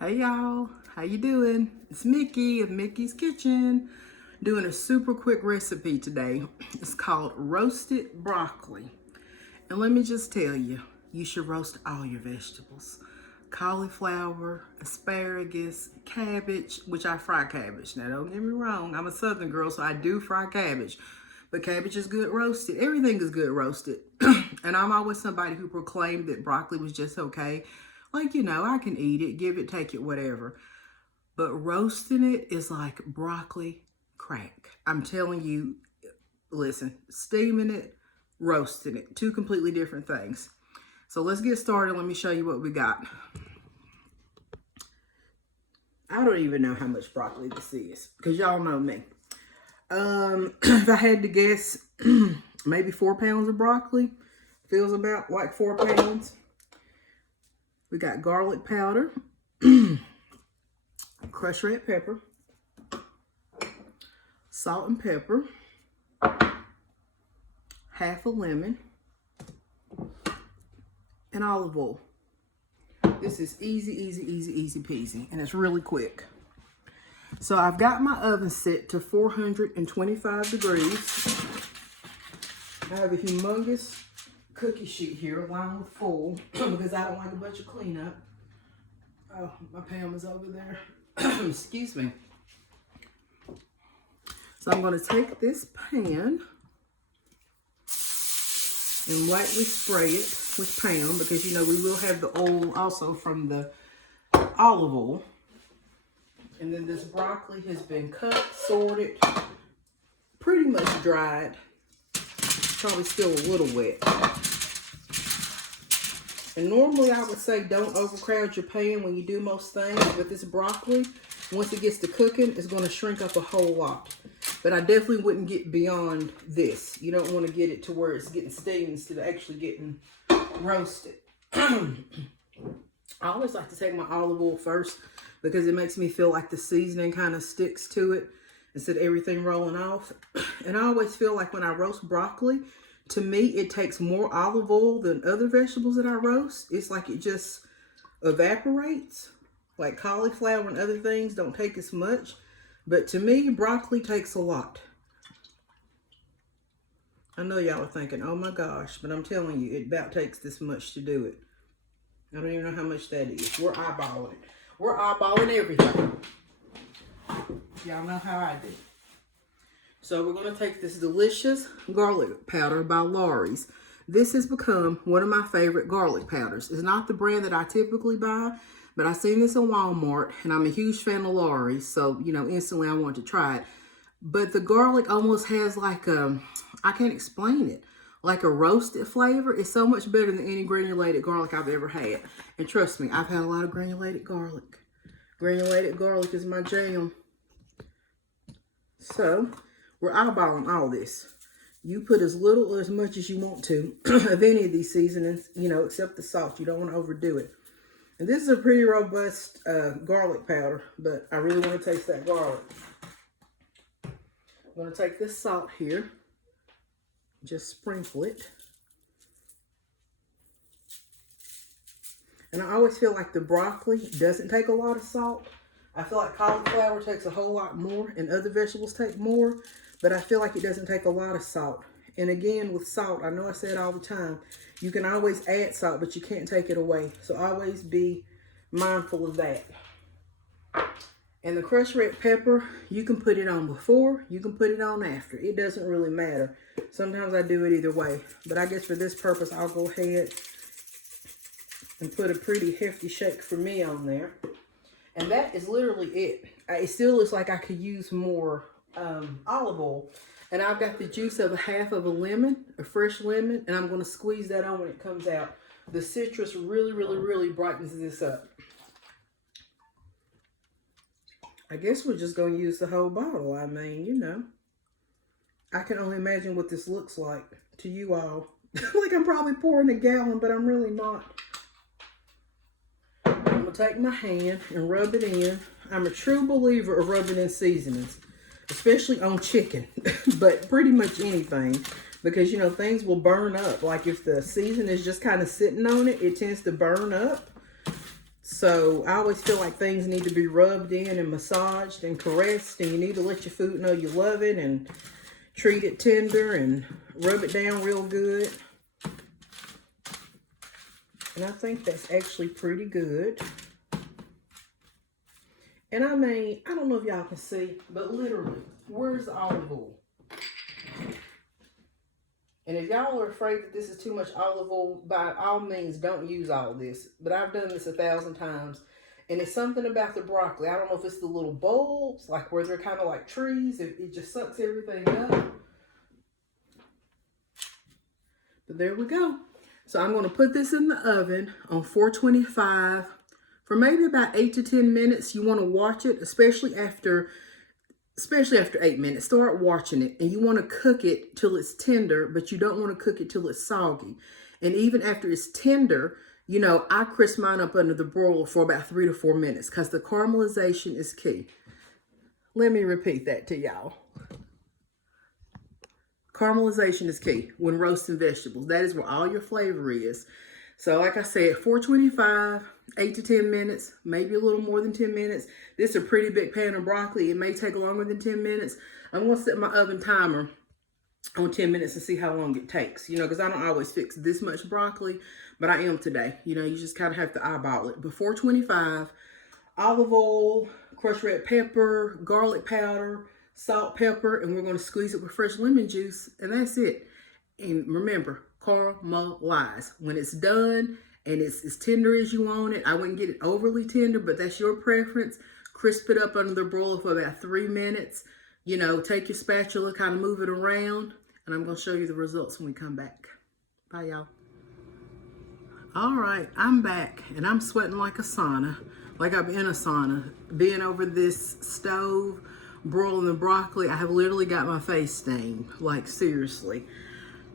Hey y'all, how you doing? It's Mickey of Mickey's Kitchen, doing a super quick recipe today. It's called roasted broccoli. And let me just tell you, you should roast all your vegetables. Cauliflower, asparagus, cabbage, which I fry cabbage. Now don't get me wrong, I'm a Southern girl, so I do fry cabbage. But cabbage is good roasted. Everything is good roasted. And I'm always somebody who proclaimed that broccoli was just okay. Like, I can eat it, give it, take it, whatever. But roasting it is like broccoli crack. I'm telling you, listen, steaming it, roasting it, two completely different things. So let's get started. Let me show you what we got. I don't even know how much broccoli this is because y'all know me. If I had to guess, maybe 4 pounds of broccoli. Feels about like 4 pounds. We got garlic powder, crushed red pepper, salt and pepper, half a lemon, and olive oil. This is easy peasy, and it's really quick. So I've got my oven set to 425 degrees. I have a humongous cookie sheet here lined with foil because I don't like a bunch of cleanup. Oh, my pan is over there. Excuse me. So I'm going to take this pan and lightly spray it with Pam because we will have the oil also from the olive oil. And then this broccoli has been cut, sorted, pretty much dried. Probably still a little wet. And normally I would say don't overcrowd your pan when you do most things, but this broccoli, once it gets to cooking, it's going to shrink up a whole lot. But I definitely wouldn't get beyond this. You don't want to get it to where it's getting steamed instead of actually getting roasted. I always like to take my olive oil first because it makes me feel like the seasoning kind of sticks to it instead of everything rolling off. And I always feel like when I roast broccoli, to me, it takes more olive oil than other vegetables that I roast. It's like it just evaporates. Like cauliflower and other things don't take as much. But to me, broccoli takes a lot. I know y'all are thinking, oh my gosh, but I'm telling you, it about takes this much to do it. I don't even know how much that is. We're eyeballing it. We're eyeballing everything. Y'all know how I do. So we're going to take this delicious garlic powder by Lawry's. This has become one of my favorite garlic powders. It's not the brand that I typically buy, but I seen this in Walmart, and I'm a huge fan of Lawry's, so, instantly I want to try it. But the garlic almost has like a, I can't explain it, like a roasted flavor. It's so much better than any granulated garlic I've ever had. And trust me, I've had a lot of granulated garlic. Granulated garlic is my jam. So we're eyeballing all this. You put as little or as much as you want to of any of these seasonings, except the salt. You don't want to overdo it. And this is a pretty robust garlic powder, but I really want to taste that garlic. I'm going to take this salt here, just sprinkle it. And I always feel like the broccoli doesn't take a lot of salt. I feel like cauliflower takes a whole lot more and other vegetables take more, but I feel like it doesn't take a lot of salt. And again, with salt, I know I say it all the time, you can always add salt, but you can't take it away. So always be mindful of that. And the crushed red pepper, you can put it on before, you can put it on after. It doesn't really matter. Sometimes I do it either way. But I guess for this purpose, I'll go ahead and put a pretty hefty shake for me on there. And that is literally it. It still looks like I could use more olive oil. And I've got the juice of half of a lemon, a fresh lemon, and I'm going to squeeze that on when it comes out. The citrus really brightens this up. I guess we're just going to use the whole bottle. I mean, I can only imagine what this looks like to you all. Like I'm probably pouring a gallon, but I'm really not. I'm going to take my hand and rub it in. I'm a true believer of rubbing in seasonings, especially on chicken, but pretty much anything. Because, things will burn up. Like if the season is just kind of sitting on it, it tends to burn up. So I always feel like things need to be rubbed in and massaged and caressed, and you need to let your food know you love it and treat it tender and rub it down real good. And I think that's actually pretty good. And I mean, I don't know if y'all can see, but literally, where's the olive oil? And if y'all are afraid that this is too much olive oil, by all means, don't use all of this. But I've done this 1,000 times. And it's something about the broccoli. I don't know if it's the little bulbs, like where they're kind of like trees. It just sucks everything up. But there we go. So I'm going to put this in the oven on 425 for maybe about 8 to 10 minutes. You want to watch it, especially after 8 minutes. Start watching it, and you want to cook it till it's tender, but you don't want to cook it till it's soggy. And even after it's tender, you know, I crisp mine up under the broiler for about 3 to 4 minutes because the caramelization is key. Let me repeat that to y'all. Caramelization is key when roasting vegetables. That is where all your flavor is. So like I said, 425, 8 to 10 minutes, maybe a little more than 10 minutes. This is a pretty big pan of broccoli. It may take longer than 10 minutes. I'm going to set my oven timer on 10 minutes and see how long it takes. You know, because I don't always fix this much broccoli, but I am today. You know, you just kind of have to eyeball it. But 425, olive oil, crushed red pepper, garlic powder, salt, pepper, and we're going to squeeze it with fresh lemon juice, and that's it. And remember, caramelize. When it's done and it's as tender as you want it, I wouldn't get it overly tender, but that's your preference. Crisp it up under the broiler for about 3 minutes. You know, take your spatula, kind of move it around, and I'm going to show you the results when we come back. Bye, y'all. All right, I'm back, and I'm sweating like a sauna, like I'm in a sauna. Being over this stove, broiling the broccoli, I have literally got my face stained, like seriously.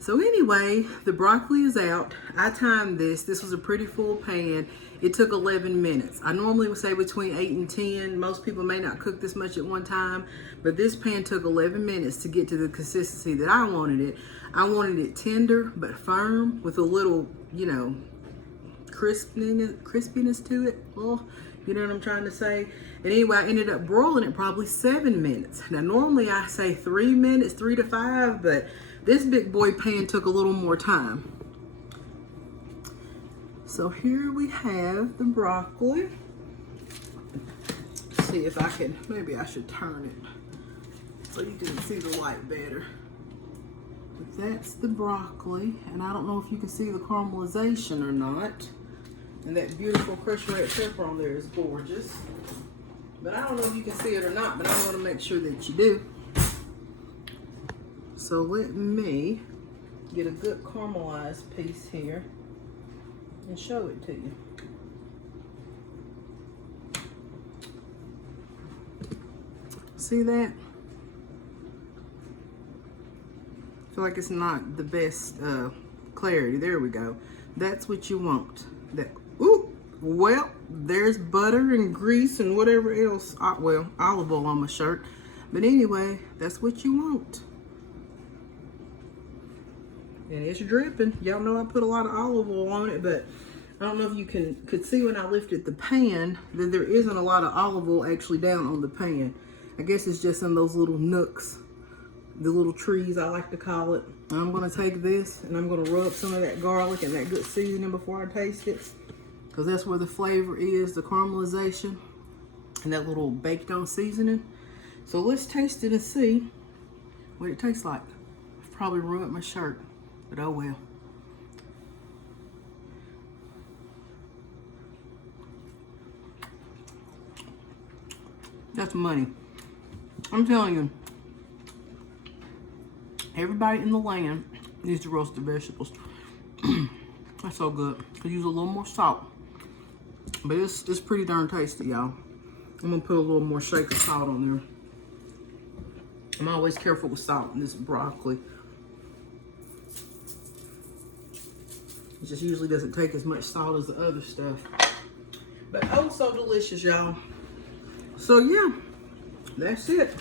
So anyway, the broccoli is out. I timed this. This was a pretty full pan. It took 11 minutes. I normally would say between 8 and 10. Most people may not cook this much at one time, but this pan took 11 minutes to get to the consistency that I wanted it. I wanted it tender but firm with a little, you know, crispiness to it. Oh, you know what I'm trying to say? And anyway, I ended up broiling it probably 7 minutes. Now, normally I say 3 minutes, 3 to 5, but this big boy pan took a little more time. So here we have the broccoli. Let's see if I can, maybe I should turn it so you can see the light better. But that's the broccoli, and I don't know if you can see the caramelization or not. And that beautiful crushed red pepper on there is gorgeous. But I don't know if you can see it or not, but I'm going to make sure that you do. So let me get a good caramelized piece here and show it to you. See that? I feel like it's not the best clarity. There we go. That's what you want. That. Ooh, well, there's butter and grease and whatever else. Well, olive oil on my shirt. But anyway, that's what you want. And it's dripping. Y'all know I put a lot of olive oil on it, but I don't know if you could see when I lifted the pan that there isn't a lot of olive oil actually down on the pan. I guess it's just in those little nooks, the little trees I like to call it. I'm going to take this and I'm going to rub some of that garlic and that good seasoning before I taste it, because that's where the flavor is, the caramelization and that little baked on seasoning. So let's taste it and see what it tastes like. I've probably ruined my shirt, but oh well. That's money. I'm telling you, everybody in the land needs to roast their vegetables. That's so good. Could use a little more salt, but it's pretty darn tasty, y'all. I'm gonna put a little more shake of salt on there. I'm always careful with salt in this broccoli. It just usually doesn't take as much salt as the other stuff. But oh, so delicious, y'all. So yeah, that's it.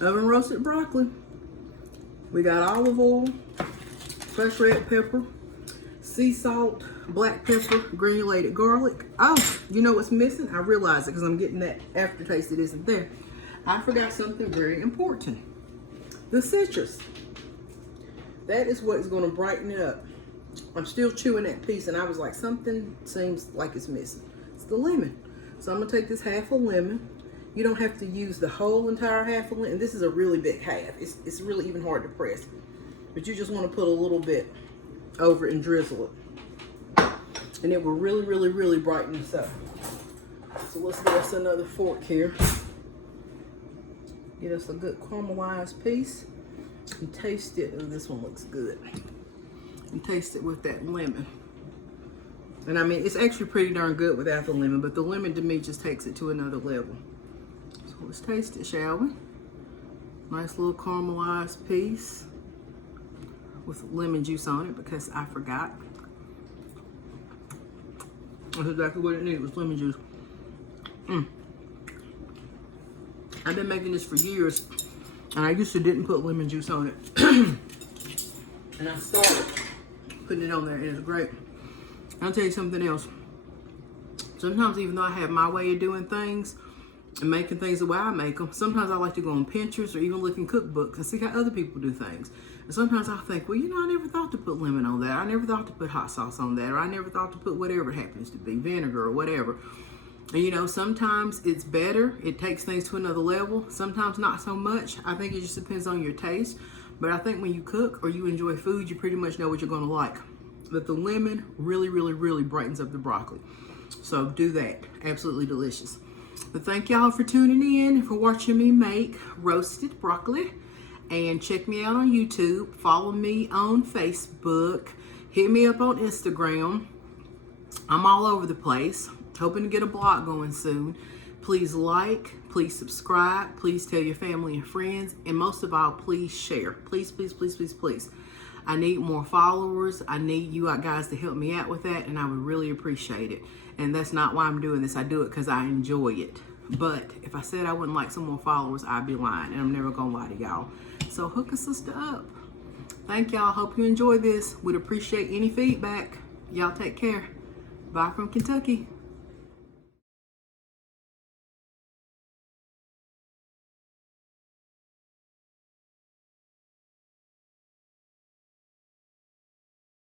Oven roasted broccoli. We got olive oil, fresh red pepper, sea salt, black pepper, granulated garlic. Oh, you know what's missing? I realize it because I'm getting that aftertaste that isn't there. I forgot something very important. The citrus. That is what is going to brighten it up. I'm still chewing that piece and I was like, something seems like it's missing. It's the lemon. So I'm going to take this half a lemon. You don't have to use the whole entire half a lemon. This is a really big half. It's really even hard to press. But you just want to put a little bit over it and drizzle it. And it will really, really, really brighten this up. So let's get us another fork here. Get us a good caramelized piece and taste it. Oh, this one looks good. And taste it with that lemon. And I mean, it's actually pretty darn good without the lemon, but the lemon to me just takes it to another level. So let's taste it, shall we? Nice little caramelized piece with lemon juice on it because I forgot. That's exactly what it needed, was lemon juice. I've been making this for years, and I used to didn't put lemon juice on it. And I started putting it on there, and it's great. I'll tell you something else. Sometimes, even though I have my way of doing things and making things the way I make them, sometimes I like to go on Pinterest or even look in cookbooks and see how other people do things. And sometimes I think, well, you know, I never thought to put lemon on that. I never thought to put hot sauce on that. Or I never thought to put whatever it happens to be, vinegar or whatever. And you know, sometimes it's better. It takes things to another level. Sometimes not so much. I think it just depends on your taste. But I think when you cook or you enjoy food, you pretty much know what you're going to like. But the lemon really, really, really brightens up the broccoli. So do that. Absolutely delicious. But thank y'all for tuning in, for watching me make roasted broccoli. And check me out on YouTube. Follow me on Facebook. Hit me up on Instagram. I'm all over the place. Hoping to get a blog going soon. Please like, please subscribe, please tell your family and friends, and most of all, please share. Please, please, please, please, please. I need more followers. I need you guys to help me out with that, and I would really appreciate it. And that's not why I'm doing this. I do it because I enjoy it. But if I said I wouldn't like some more followers, I'd be lying, and I'm never gonna lie to y'all. So hook a sister up. Thank y'all. Hope you enjoy this. Would appreciate any feedback. Y'all take care. Bye from Kentucky.